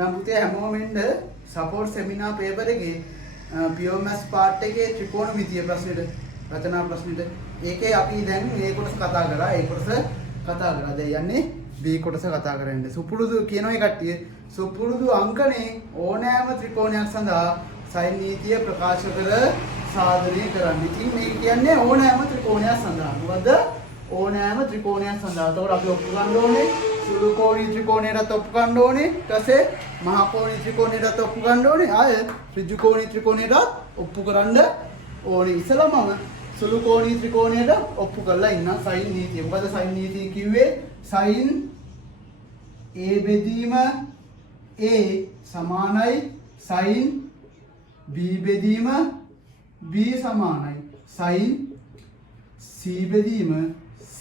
නම් පුතේ හැමෝම ඉන්න සපෝට් සෙමිනාර් පේපර් එකේ pure maths part එකේ ත්‍රිකෝණමිතිය ප්‍රශ්නෙට රචනා ප්‍රශ්නෙට ඒකේ අපි දැන් මේ කොටස කතා කරා. ඒ කොටස කතා කරා. දැන් යන්නේ B කොටස කතා කරන්නේ. සුපුරුදු කියන ඒ කට්ටිය සුපුරුදු අංකනේ ඕනෑම ත්‍රිකෝණයක් සඳහා සයින් නීතිය ප්‍රකාශ කර සාධනය කරන්න. ඉතින් මේ කියන්නේ ඕනෑම ත්‍රිකෝණයක් සඳහා. මොකද ඕනෑම ත්‍රිකෝණයක් සඳහා. එතකොට අපි ඔප්පු ගන්න ඕනේ සුළු කෝණී ත්‍රිකෝණයටත් ඔප්පු ගන්න ඕනේ. ඊට පස්සේ මහා කෝණී ත්‍රිකෝණයටත් ඔප්පු ගන්න ඕනේ. ආය ඍජු කෝණී ත්‍රිකෝණයටත් ඔප්පු කරන්න ඕනේ. ඉස්සලම සුළු කෝණී ත්‍රිකෝණයට ඔප්පු කරලා ඉන්න සයින් නීතිය. මොකද සයින් නීතිය කිව්වේ සයින් A බෙදීම A සමානයි සයින් B බෙදීම B සමානයි සයින් C බෙදීම C.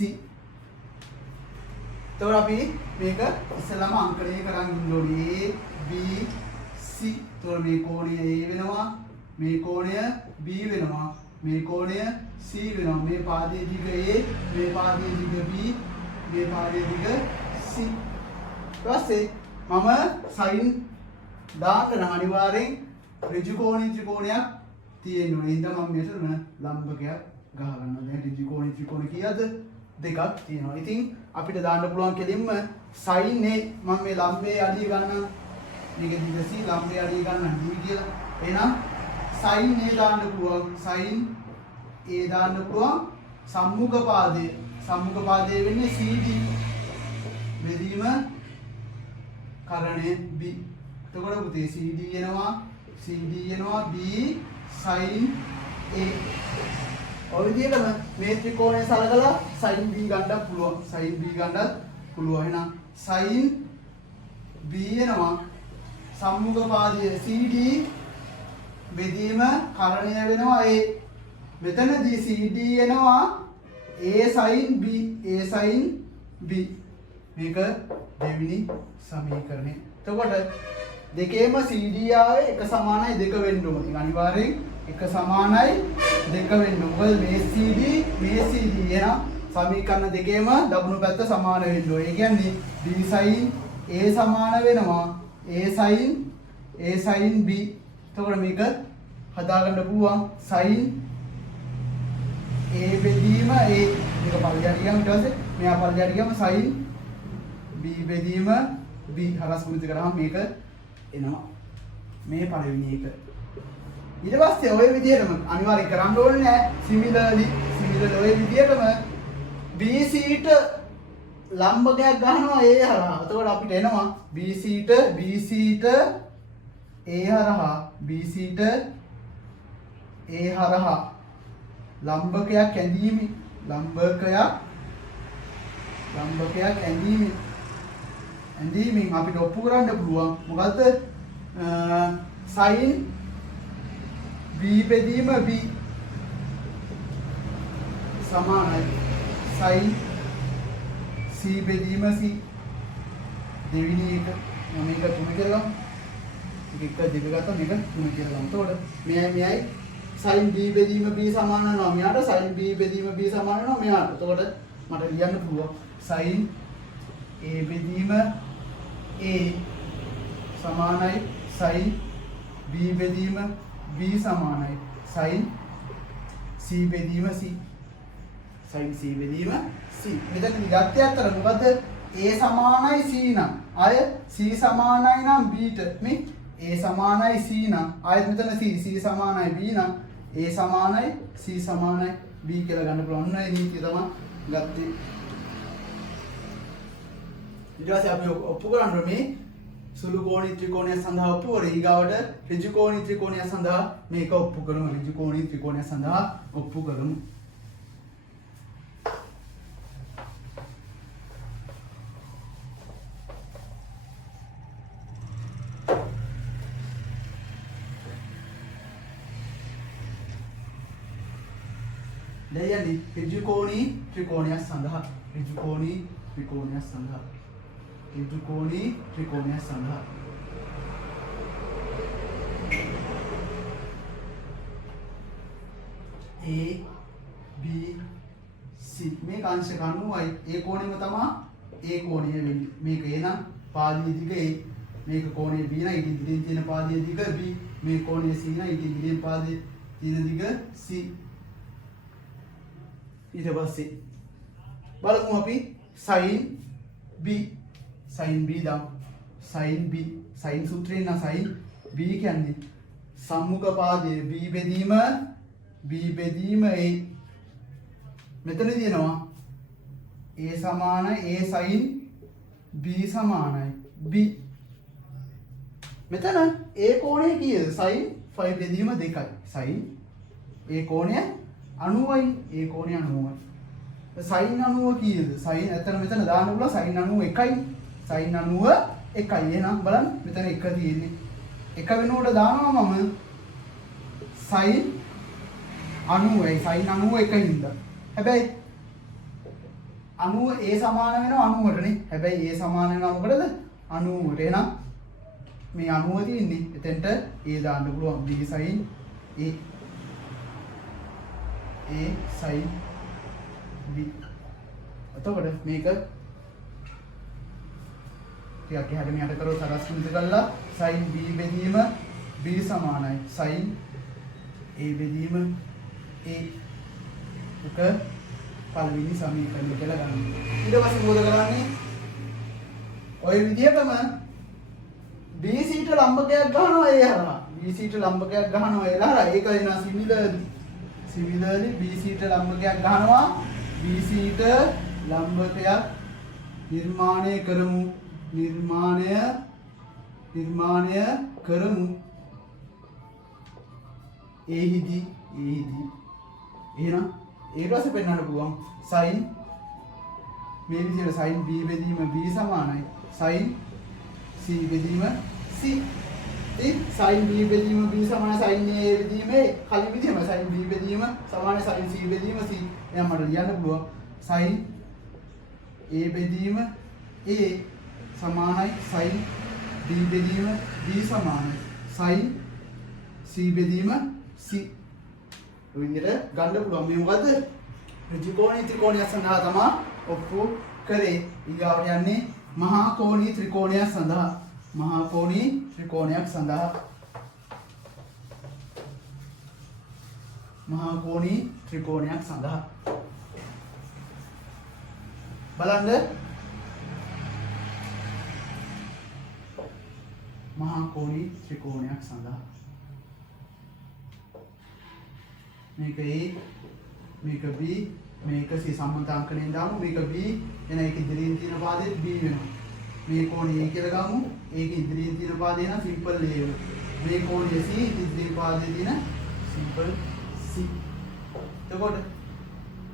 එතකොට අපි මේක ඉස්සෙල්ලාම අංකණය කරන් ඉන්න ඕනේ. A B C. එතකොට මේ කෝණය A වෙනවා, මේ කෝණය B වෙනවා, මේ කෝණය C වෙනවා. මේ පාදයේ දිග A, මේ පාදයේ දිග B, මේ පාදයේ දිග C. ඊපස්සේ මම සයින් දාන්න නම් අනිවාර්යෙන් ඍජු කෝණී ත්‍රිකෝණයක් තියෙන්න ඕනේ. එහෙනම් මම මෙතන ලම්බකයක් ගහ ගන්නවා. දැන් ඍජු කෝණී ත්‍රිකෝණ කීයද? දෙකක් තියෙනවා. ඉතින් අපිට දාන්න පුළුවන් කෙලින්ම සයින් A මම මේ ලම්බයේ අඩිය ගන්න මේක දිග C ලම්බයේ අඩිය ගන්න D කියලා. එහෙනම් සයින් A දාන්න පුළුවන්. සයින් A දාන්න පුළුවන් සම්මුඛ පාදයේ වෙන්නේ CD බෙදීම කරණය B. එතකොට පුතේ CD එනවා B sin A. ඔය විදිහටම මේ ත්‍රිකෝණය සලකලා sin B ගන්නත් පුළුවන්. sin B ගන්නත් පුළුවන්. එහෙනම් sin B එනවා සම්මුඛ පාදයේ CD බෙදීම කරණය වෙනවා A. මෙතනදී CD එනවා A sin B. මේක දෙවෙනි සමීකරණය. එතකොට දෙකේම CD ආවේ එක සමානයි දෙක වෙන්න ඕනේ. අනිවාර්යෙන් එක සමානයි දෙක වෙන්න. මොකද මේ CD එන සමීකරණ දෙකේම දකුණු පැත්ත සමාන වෙන්න ඕනේ. ඒ කියන්නේ B sin A සමාන වෙනවා A sin B. එතකොට මේක හදාගන්න පුළුවන් sin A බෙදීම A මේක පල්ලයට ගියම ඊට පස්සේ මෙයා පල්ලයට ගියම sin B බෙදීම B හරස් ගුණිත කරාම මේක එනවා. මේ පළවෙනි එක. ඊට පස්සේ ඔය විදිහටම අනිවාර්යෙන් කරන්න ඕනේ නෑ. සිමිලර්ලි ඔය විදිහටම BC ට ලම්බකයක් ගන්නවා A හරහා. එතකොට අපිට එනවා BC ට A හරහා ලම්බකයක් ඇඳීමෙන් අපිට ඔප්පු කරන්න පුළුවන්. මොකද්ද? sin B බෙදීම B සමානයි sin C බෙදීම C. දෙවෙනි එක මම මේක 3 කියලා එක දෙක ගත්තා මේක 3 කියලා. එතකොට මෙයයි sin B බෙදීම B සමාන වෙනවා මෙයාට, sin B බෙදීම B සමාන වෙනවා මෙයාට. එතකොට මට ලියන්න පුළුවන් sin A බෙදීම A සමානයි sin B බෙදීම B සමානයි sin C බෙදීම C. sin C බෙදීම C. මෙතනදි ගත්තේ අතර මොකද්ද? A සමානයි C නම් අය C සමානයි නම් B ට මේ A සමානයි C නම් ආයෙත් මෙතන C සමානයි B නම් A සමානයි C සමානයි B කියලා ගන්න පුළුවන්. ඔන්න ඒ නීතිය තමයි ගත්තේ. ඊට පස්සේ අපි ඔප්පු කරන්නේ මේ සුළු කෝණී ත්‍රිකෝණය සඳහා ඔප්පු කරේ. ඊගාවට ඍජු කෝණී ත්‍රිකෝණය සඳහා මේක ඔප්පු කරමු. ඍජු කෝණී ත්‍රිකෝණය සඳහා ඔප්පු කරමු. දැන් යන්නේ ඍජු කෝණී ත්‍රිකෝණය සඳහා A B C මේ කාංශක 90යි. ඒ කෝණයම තමයි ඒ කෝණය වෙන්නේ. මේක එනම් පාදයේ දිග A මේක කෝණය B නම් ඊට ඉදිරියෙන් තියෙන පාදයේ දිග B. මේ කෝණය C නම් ඊට ඉදිරියෙන් පාදයේ තියෙන දිග C. ඊට පස්සේ බලමු අපි sin B. sin B දාමු. sin B. sin සූත්‍රයෙන් නම් sin B කියන්නේ සම්මුඛ පාදයේ B බෙදීම A. මෙතන තියෙනවා A සමානයි A sin B සමානයි B. මෙතන A කෝණය කීයද? sin phi බෙදීම 2යි. sin A කෝණය 90යි. A කෝණය 90යි. sin 90 කීයද? sin ඇත්තට මෙතන දාන්න පුළුවන් sin 91යි. sin 91යි. එහෙනම් බලන්න මෙතන 1 තියෙන්නේ. 1 වෙනුවට දානවා මම sin 90යි. sin 91 ඉඳලා. හැබැයි 90 A සමාන වෙනවා 90ට නේ. හැබැයි A සමාන වෙනවා මොකටද? 90ට. එහෙනම් මේ 90 තියෙන්නේ එතෙන්ට A දාන්න පුළුවන්. B sin A sin B. එතකොට මේක ටිකක් එහාට මෙහාට කරලා සරස්මිත කළා sin B බෙදීම B සමානයි sin A බෙදීම A. එක පළවෙනි සමීකරණය කියලා ගන්න. ඊට පස්සේ මොකද කරන්නේ? ඔය විදිහටම BC ට ලම්බකයක් ගන්නවා ඒ හරහා. BC ට ලම්බකයක් ගන්නවා ඒ හරහා. ඒක වෙනවා සිමිලර්ලි BC ට ලම්බකයක් ගන්නවා. BC ට ලම්බකයක් නිර්මාණය කරමු. නිර්මාණය කරමු. එහෙනම් ඊට පස්සේ පෙන්වන්න පුළුවන් sin මේ විදිහට sin B බෙදීම B සමානයි sin C බෙදීම C. sin B බෙදීම B සමානයි sin A බෙදීම කලින් විදිහම sin B බෙදීම සමානයි sin C බෙදීම C. එහෙනම් මට ලියන්න පුළුවන් sin A බෙදීම A සමානයි sin B බෙදීම B සමානයි sin C බෙදීම C. විදිහට ගන්න පුළුවන්. මේ මොකද්ද? ත්‍රිකෝණී ත්‍රිකෝණයක් සඳහා තමයි ඔප්පු කරේ. ඊගාවට යන්නේ මහා කෝණී ත්‍රිකෝණයක් සඳහා. මහා කෝණී ත්‍රිකෝණයක් සඳහා. මහා කෝණී ත්‍රිකෝණයක් සඳහා. බලන්න මහා කෝණී ත්‍රිකෝණයක් සඳහා. මේක A මේක B මේක C සම්මතාංකණයෙන් දාමු. මේක B එන එක ඉදිරියෙන් තියෙන පාදෙත් B වෙනවා. මේ කෝණය A කියලා ගමු. ඒක ඉදිරියෙන් තියෙන පාදේ නම් සිම්පල් A වෙනවා. මේ කෝණය C ඉදිරියෙන් පාදේ තියෙන සිම්පල් C. එතකොට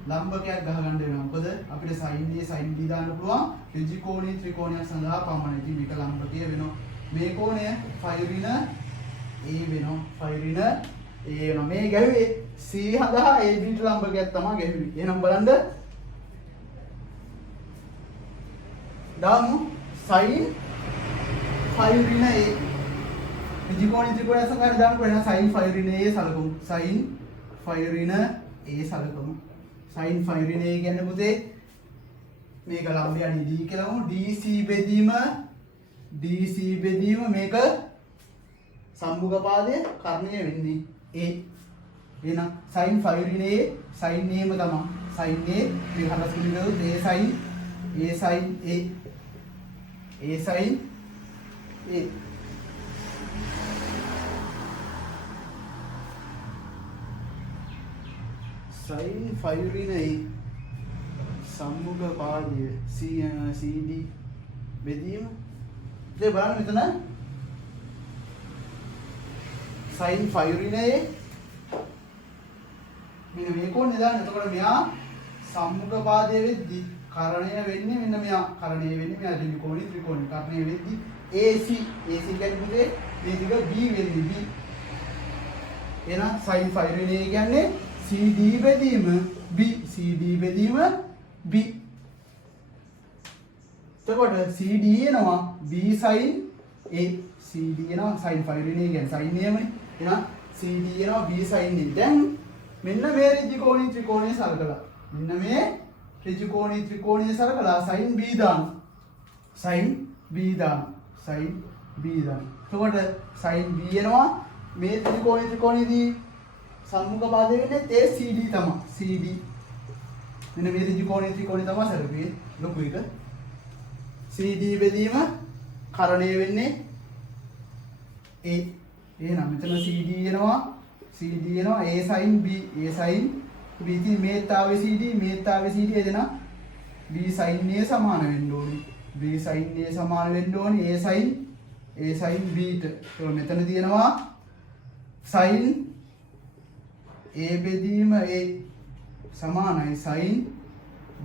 ලම්බකයක් ගහගන්න වෙනවා. මොකද අපිට sin A sin B දාන්න පුළුවන් ත්‍රිකෝණී ත්‍රිකෝණයක් සඳහා පමණයි. ඉතින් මේක ලම්බකය වෙනවා. මේ කෝණය phi ඍණ A වෙනවා. phi ඍණ A වෙනවා. මේ ගැහුවේ C හදා AB ට ලම්බකයක් තමයි ගැහුවේ. එහෙනම් බලන්න දාමු sin phi ඍණ A ත්‍රිකෝණී ත්‍රිකෝණයක් සඳහා දාන්න පුළුවන්. sin phi ඍණ A සලකමු. sin phi ඍණ A සලකමු. sin phi ඍණ A කියන්නේ පුතේ මේක ලම්බයනේ D කියලා වමු. DC බෙදීම මේක සම්මුඛ පාදයේ කර්ණය වෙන්නේ A. එහෙනම් sin phi ඍණ A sin A ම තමයි. sin A මේ හරස් පිළිවෙල A sin A sin A sin phi ඍණ A සම්මුඛ පාදයේ CD බෙදීම. ඉතින් බලන්න මෙතන sin phi ඍණ A මෙන්න මේ කෝණය දාන්න. එතකොට මෙයා සම්මුඛ පාදයේ වෙද්දි කරණය වෙන්නේ මෙන්න මෙයා. කරණය වෙන්නේ මෙයා ත්‍රිකෝණී ත්‍රිකෝණී කරණය වෙද්දි AC කියන්නේ පුතේ මේ දිග B වෙන්නේ B. එහෙනම් sin phi ඍණ A කියන්නේ CD බෙදීම B. එතකොට CD එනවා B sin A. CD එනවා sin phi ඍණ A කියන්නේ sin A මනේ. එහෙනම් CD එනවා B sin A. දැන් මෙන්න මේ ත්‍රිකෝණී ත්‍රිකෝණය සලකලා. මෙන්න මේ ත්‍රිකෝණී ත්‍රිකෝණය සලකලා sin B දාන. sin B B දාන්න. එතකොට sin B එනවා මේ ත්‍රිකෝණයේදී සම්මුඛ පාදේ වෙන්නේ ඒ CD තමයි. CD. මෙන්න මේ ත්‍රිකෝණය තමයි සරපියේ ලොකු එක. CD බෙදීම කරණය වෙන්නේ A. එහෙනම් මෙතන CD එනවා. CD එනවා A sin B. A sin B ඉතින් මේතාවේ CD මේතාවේ CD එදෙන B sin A සමාන වෙන්න ඕනේ. B sin A සමාන වෙන්න ඕනේ A sin B ට. ඒක මෙතන තියෙනවා sin A බෙදීම A සමානයි sin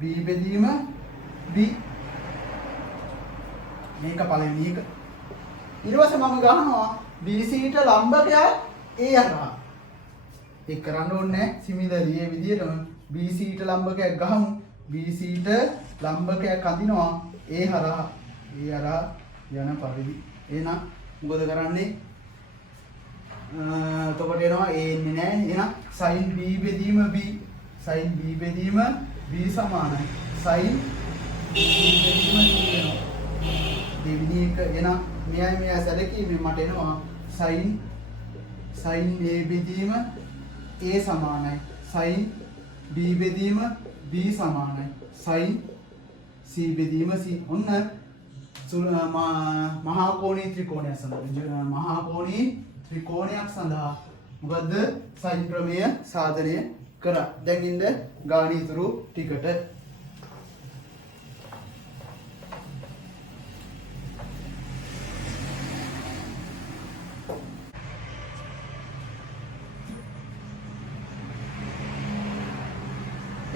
B බෙදීම B. මේක පළවෙනි එක. ඊට පස්සේ මම ගහනවා BC ට ලම්බකයක් A හරහා. ඒක කරන්න ඕනේ නැහැ. සිමිලර්ලි මේ විදිහටම BC ට ලම්බකයක් ගහමු. BC ට ලම්බකයක් අඳිනවා A හරහා. A හරහා යන පරිදි. එහෙනම් මොකද කරන්නේ? එතකොට එනවා A එන්නේ නැහැ. එහෙනම් sin B බෙදීම B. sin B බෙදීම B සමානයි. sin B බෙදීම C වෙනවා. දෙවෙනි එක එහෙනම් මෙයා සැලකීමෙන් මට එනවා sin A බෙදීම A සමානයි. sin B බෙදීම B සමානයි. sin C බෙදීම C. ඔන්න මහා කෝණී ත්‍රිකෝණයක් සඳහා මහා කෝණී ත්‍රිකෝණයක් සඳහා මොකද්ද sin ප්‍රමේය සාධනය කරා. දැන් ඉන්න ගාණීතුරු ටිකට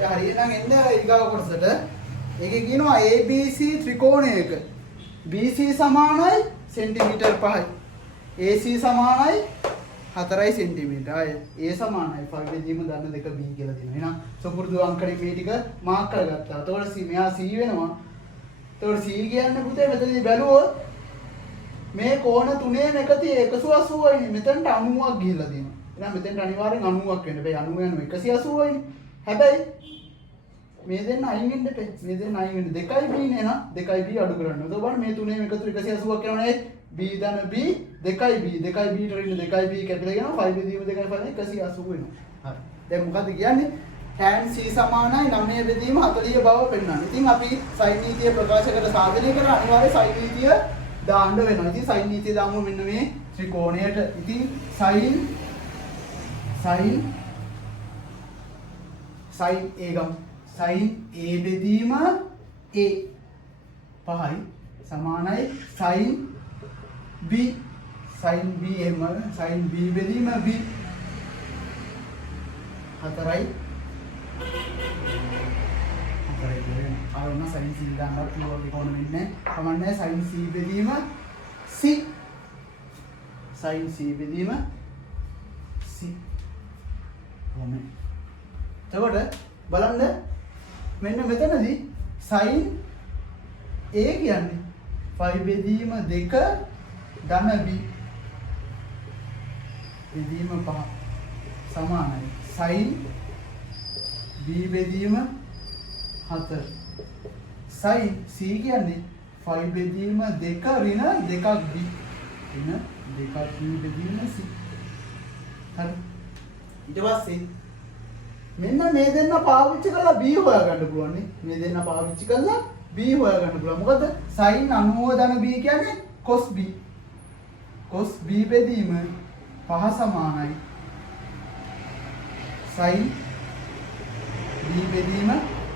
හරියනම් එන්න ඊගාව කොටසට. ඒකේ කියනවා ABC ත්‍රිකෝණයක BC සමානයි සෙන්ටිමීටර් 5යි. AC සමානයි 4යි සෙන්ටිමීටර්. අය A සමානයි 5 බෙදීම දන්න දෙක B කියලා දෙනවා. එහෙනම් සුපුරුදු අංකනේ මේ ටික මාක් කරගත්තා. එතකොට C මෙහා C වෙනවා. එතකොට C කියන්නේ පුතේ මෙතනදී බැලුවොත් මේ කෝණ තුනේම එකතිය 180යිනේ. මෙතනට 90ක් ගිහිල්ලා තියෙනවා. එහෙනම් මෙතනට අනිවාර්යෙන් 90ක් වෙන්න බෑ. 90 යනවා 180යිනේ. හැබැයි මේ දෙන්න අයින් වෙන්න එපා. මේ දෙන්න අයින් වෙන්න 2යි B නේ නේද? 2යි B අඩු කරන්න. එතකොට බලන්න මේ තුනේම එකතු 180ක් කරනවා නේද? B ධන B 2යි B 2යි B ට රින්න 2යි B කැපිලා යනවා 5 බෙදීම 2යි 5 180 වෙනවා. හරි. දැන් මොකද්ද කියන්නේ? tan C සමානයි 9 බෙදීම 40 බව පෙන්නනවා. ඉතින් අපි sin නීතිය ප්‍රකාශ කර සාධනය කර අනිවාර්යයෙන් sin නීතිය දාන්න වෙනවා. ඉතින් sin නීතිය දාමු මෙන්න මේ ත්‍රිකෝණයට. ඉතින් sin A ගමු. sin A බෙදීම A 5යි සමානයි sin B sin B එම sin B බෙදීම B 4යි ආවම sin C ගන්නත් පුළුවන් කොහොම වෙන්නේ කමන්නේ sin C බෙදීම C sin C බෙදීම C කොහොමද එතකොට බලන්න මෙන්න මෙතනදී sin A කියන්නේ 5 බෙදීම 2 ධන B බෙදීම 5 සමානයි sin B බෙදීම 4 sin C කියන්නේ 5 බෙදීම 2 ඍණ 2ක් B ඍණ 2ක් B බෙදීම C. හරි. ඊට පස්සේ මෙන්න මේ දෙන්න පාවිච්චි කරලා B හොයාගන්න පුළුවන් නේ. මේ දෙන්න පාවිච්චි කරලා B හොයාගන්න පුළුවන්. මොකද sin 90 ධන B කියන්නේ cos B. cos B බෙදීම 5 සමානයි sin B බෙදීම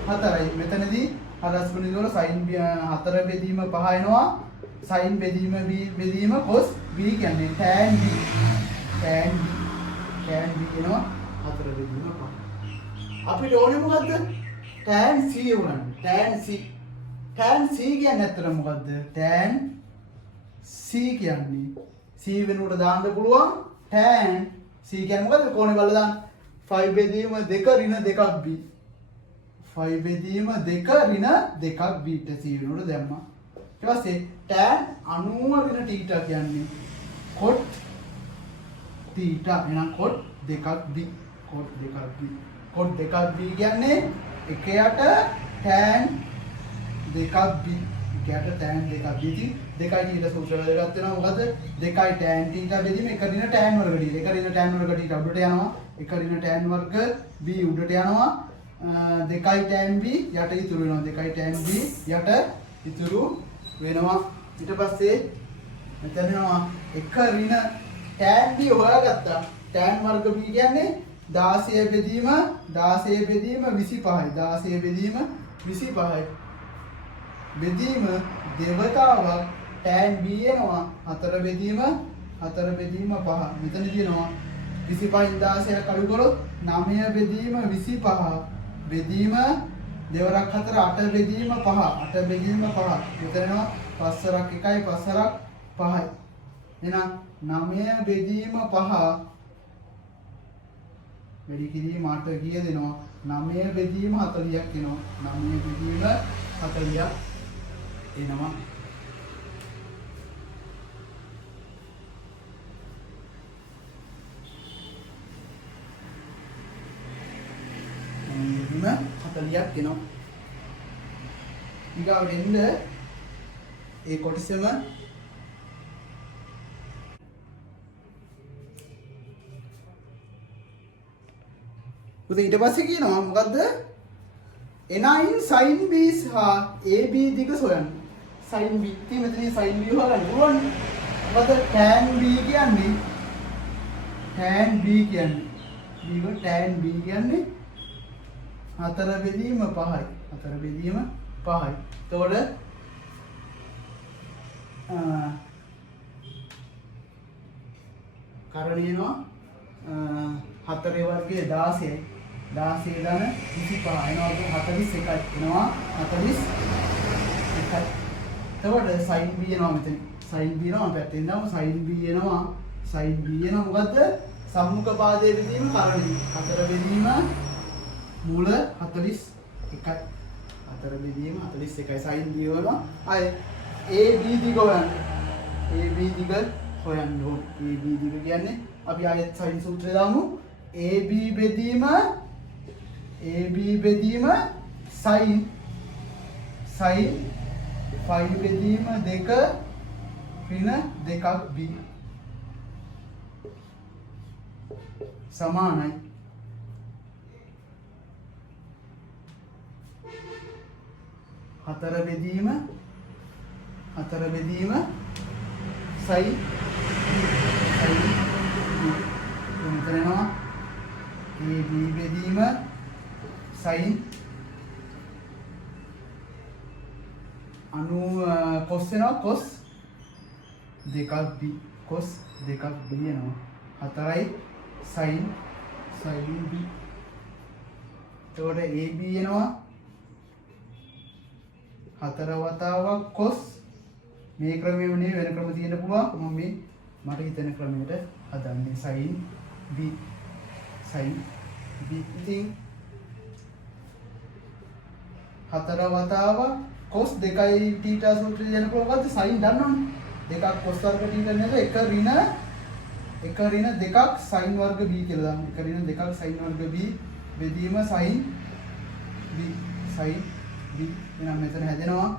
4යි. මෙතනදී හදස් ගුණය වල sin B 4 බෙදීම 5 එනවා. sin බෙදීම B බෙදීම cos B කියන්නේ tan B. tan B එනවා 4 බෙදීම 5. අපිට ඕනේ මොකද්ද? tan C උනන්න. tan C කියන්නේ ඇත්තට මොකද්ද? tan C කියන්නේ C වෙනුවට දාන්න පුළුවන් tan C කියන්නේ මොකද්ද? කෝණේ බලලා දාන්න. 5 බෙදීම 2 ඍණ 2ක් B. 5 බෙදීම 2 ඍණ 2ක් B ට C වෙනුවට දැම්මා. ඊට පස්සේ tan 90 ඍණ θ කියන්නේ cot θ. එහෙනම් cot 2ක් B. cot 2ක් B. cot 2ක් B කියන්නේ 1යට tan 2ක් B. 1යට යට tan දෙකක් බෙදී 2යි θ සූත්‍රය වැදගත් වෙනවා. මොකද 2යි tan θ බෙදීම 1 ඍණ tan වර්ග d. 1 ඍණ tan වර්ග d උඩට යනවා. 1 ඍණ tan වර්ග b උඩට යනවා. 2යි tan b යට ඉතුරු වෙනවා. 2යි tan b යට ඉතුරු වෙනවා. ඊට පස්සේ මෙතන වෙනවා 1 ඍණ tan b හොයාගත්තා. tan වර්ග b කියන්නේ 16 බෙදීම 25යි 16 බෙදීම 25යි බෙදීම දෙවතාවක් tan b එනවා 4 බෙදීම 5 මෙතන තියෙනවා 25න් 16ක් අඩු කරොත් 9 බෙදීම 25 බෙදීම දෙවරක් 4 8 බෙදීම 5 8 බෙදීම 5 මෙතන එනවා 5 සරක් 1යි 5 සරක් 5යි එහෙනම් 9 බෙදීම 5 වැඩි කිරීම 8 කීය දෙනවා 9 බෙදීම 40ක් එනවා 9 බෙදීම 40ක් එනවා බෙදීම 40ක් එනවා ඊගාවට එන්න ඒ කොටසෙම උදේ ඊට පස්සේ කියනවා මොකද්ද? එනයින් sin b සහ ab දිග සොයන්න. sin b ඉතින් මෙතන sin b හොයන්න පුළුවන්. මොකද tan b කියන්නේ b කියන්නේ 4 බෙදීම 5යි. 4 බෙදීම 5යි. එතකොට කරණියනවා 4 වර්ගයේ 16යි 16 ධන 25 එනවා 41යි එනවා 41යි එතකොට sin b එනවා මෙතන sin b එනවා පැත්තෙන් දාමු sin b එනවා මොකද්ද සම්මුඛ පාදයේ බෙදීම කරණිය 4 බෙදීම මූල 41යි 4 බෙදීම 41යි sin b වෙනවා අය ab දිග හොයන්න ඕන ab දිග කියන්නේ අපි ආයෙත් sin සූත්‍රය දාමු AB බෙදීම sin 5 බෙදීම 2 ඍණ 2ක් b සමානයි 4 බෙදීම sin මෙතන එනවා AB බෙදීම sin 90 cos වෙනවා cos 2ක් b cos 2ක් b එනවා 4යි sin b එතකොට AB එනවා 4 වතාවක් cos මේ ක්‍රමයේ වෙන ක්‍රම තියෙන්න පුළුවන් මම මේ මට හිතෙන ක්‍රමයට හදන්නේ sin b ඉතින් 4 වතාවක් cos 2යි θ සූත්‍රය දෙනකොට මොකද්ද sin දන්නවනේ දෙකක් cos වර්ග θ නේද එක ඍණ දෙකක් sin වර්ග b කියලා දාමු එක ඍණ දෙකක් sin වර්ග b බෙදීම sin b එහෙනම් මෙතන හැදෙනවා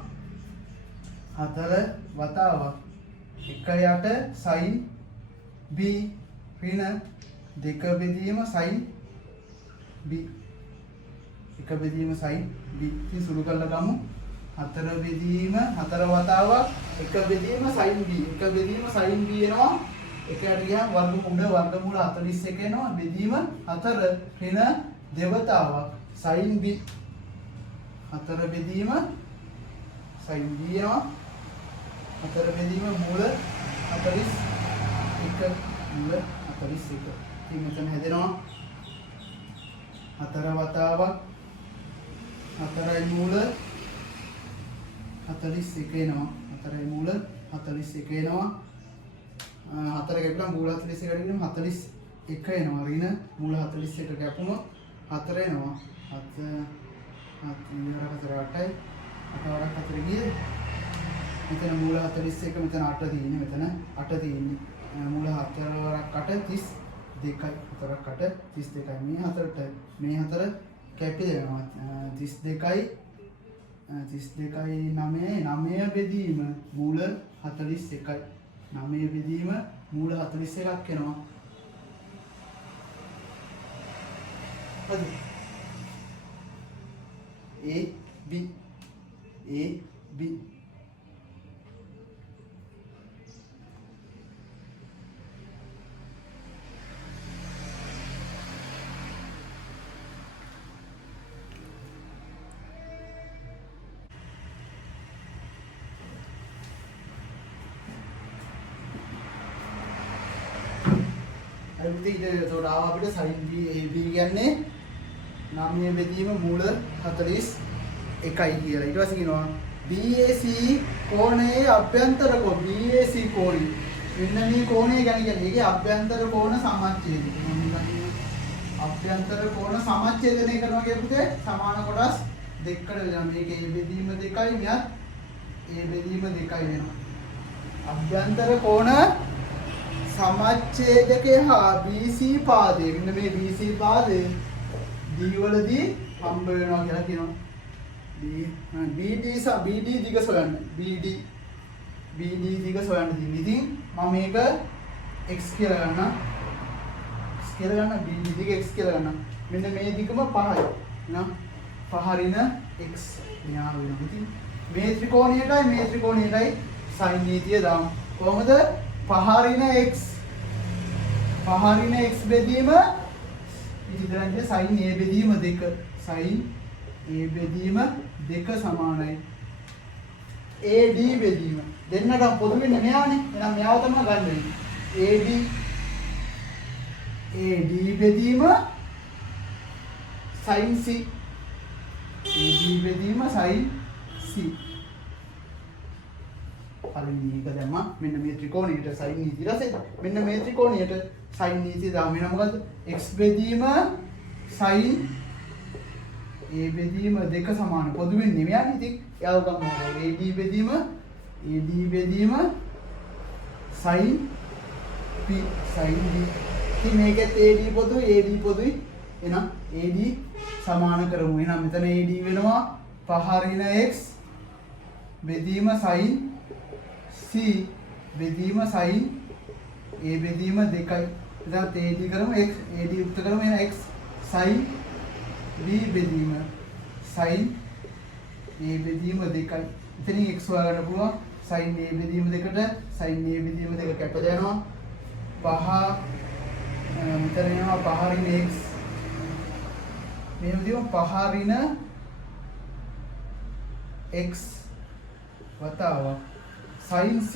4 වතාවක් 1 යට sin b ඍණ 2 බෙදීම sin b 1 බෙදීම sin b ඉතින් සුළු කරලා ගමු 4 බෙදීම 4 වතාවක් 1 බෙදීම sin b 1 බෙදීම sin b එනවා 1ට ගියාම වර්ගමූල 41 එනවා බෙදීම 4 ඍණ දෙවතාවක් sin b 4 බෙදීම sin b එනවා 4 බෙදීම මූල 41 ඉතින් මෙතන හැදෙනවා 4 වතාවක් 4යි මූල 41 එනවා 4යි මූල 41 එනවා 4 කැපුණා මූල 41 ගන්න 41 එනවා ඍණ මූල 41 කැපුණොත් 4 එනවා 8යි 4 ගියේ මෙතන මූල 41 මෙතන 8 තියෙන්නේ මෙතන 8 තියෙන්නේ මූල 4 වරක් 8 32යි 4ක් 8 32යි මේ 4ට මේ 4 කැපිලා යනවා 32යි 32යි 9 බෙදීම මූල 41යි 9 බෙදීම මූල 41ක් එනවා හරි A B අර විදිහට ඒකට ආව අපිට sin B AB කියන්නේ 9 බෙදීම මූල 41යි කියලා. ඊට පස්සේ කියනවා BAC කෝණයේ අභ්‍යන්තර කෝණ BAC කෝණය. මෙන්න මේ කෝණය ගැන කියන්නේ ඒකේ අභ්‍යන්තර කෝණ සමච්ඡේදය. අභ්‍යන්තර කෝණ සමච්ඡේදනය කරනවා කියපුතේ සමාන කොටස් දෙකකට බෙදනවා. මේකේ A බෙදීම 2යි මෙයත් A බෙදීම 2යි වෙනවා. අභ්‍යන්තර කෝණ සමච්ඡේදකේ හා BC පාදයේ මෙන්න මේ BC පාදයේ D වලදී හම්බ වෙනවා කියලා කියනවා. BD දිග සොයන්න. BD දිග සොයන්න තියෙනවා. ඉතින් මම මේක x කියලා ගන්නම්. x කියලා ගන්න BD දිග x කියලා ගන්නම්. මෙන්න මේ දිගම 5යි. නේද? 5 ඍණ x මෙහා වෙනවා. ඉතින් මේ ත්‍රිකෝණයටයි sin නීතිය දාමු. කොහොමද? 5 ඍණ x බෙදීම ඉතින් sin A බෙදීම 2 sin A බෙදීම 2 සමානයි AD බෙදීම දෙන්නට පොදු වෙන්නේ මෙයානේ එහෙනම් මෙයාව තමයි ගන්න වෙන්නේ AD බෙදීම sin C AD බෙදීම sin C පළවෙනි එක දැම්මා මෙන්න මේ ත්‍රිකෝණයට sin නීතිය රසෙත් මෙන්න මේ ත්‍රිකෝණයට sin නීතිය දාම වෙනවා මොකද්ද x බෙදීම sin A බෙදීම 2 සමාන පොදු වෙන්නේ මෙයානේ ඉතින් එයාව ගමු AD බෙදීම sin P sin D ඉතින් මේකෙත් AD පොදුයි එහෙනම් AD සමාන කරමු එහෙනම් මෙතන AD වෙනවා 5 ඍණ x බෙදීම sin C බෙදීම sin A බෙදීම 2යි. එතන AD කරමු x AD යුක්ත කරමු එහෙනම් x sin B බෙදීම sin A බෙදීම 2යි. එතනින් x හොයාගන්න පුළුවන් sin A බෙදීම 2ට sin A බෙදීම 2 කැපලා යනවා. 5 මෙතන එනවා 5 ඍණ x මේ විදිහම 5 ඍණ x වතාවක් sin C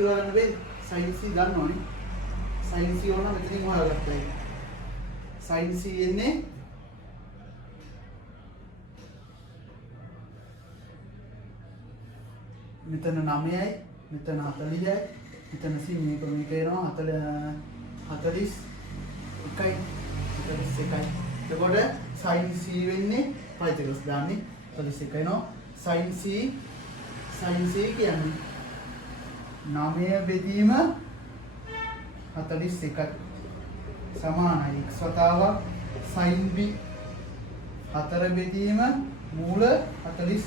හොයන්න බෑ sin C ගන්නවනේ sin C ඕන මෙතනින් හොයාගත්තා sin C එන්නේ මෙතන 9යි මෙතන 40යි මෙතන C මේක එනවා 41යි 41යි එතකොට sin C වෙන්නේ පයිතගොරස් දාන්නේ 41 එනවා sin C කියන්නේ 9 බෙදීම 41යි සමානයි x වතාවක් sin B 4 බෙදීම මූල 41යි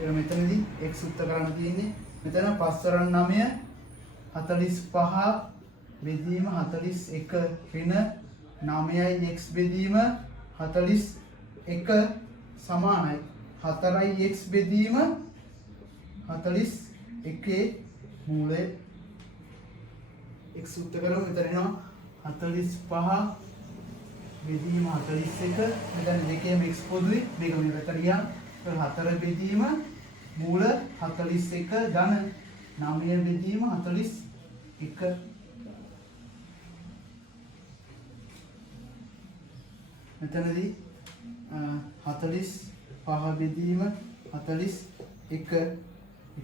එර මෙතනදී x උත්තර කරන්න තියෙන්නේ මෙතන 5 / 9 45 බෙදීම 41 ඍණ 9යි x බෙදීම 41 සමානයි 4යි x බෙදීම 41 මූලය x උත්තර කරමු මෙතන එනවා 45 බෙදීම 41 මෙතන දෙකේම x පොදුයි මේක මේ පැත්තට ගියාම 4 බෙදීම මූල 41 ධන 9 බෙදීම 41 මෙතනදී 45 බෙදීම 41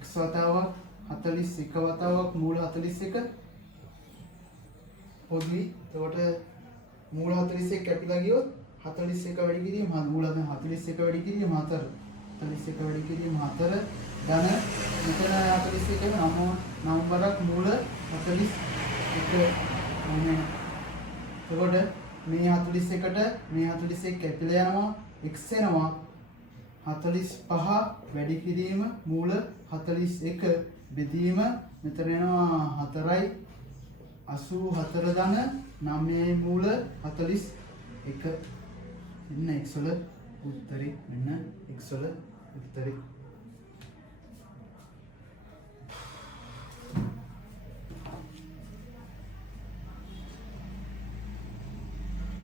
x වතාවක් 41 වතාවක් මූල 41 පොදුයි එතකොට මූල 41 කැපිලා ගියොත් 41 වැඩි කිරීම මූල 41 වැඩි කිරීම 4 41 වැඩි කිරීම 4 ධන මෙතන 41 9 බරක් මූල 41 9 එතකොට මේ 41ට මේ 41 කැපිලා යනවා x එනවා 45 වැඩි කිරීම මූල 41 බෙදීම මෙතන එනවා 4යි 84 ධන 9 මූල 41 ඉන්න x වල උත්තරේ මෙන්න x වල උත්තරේ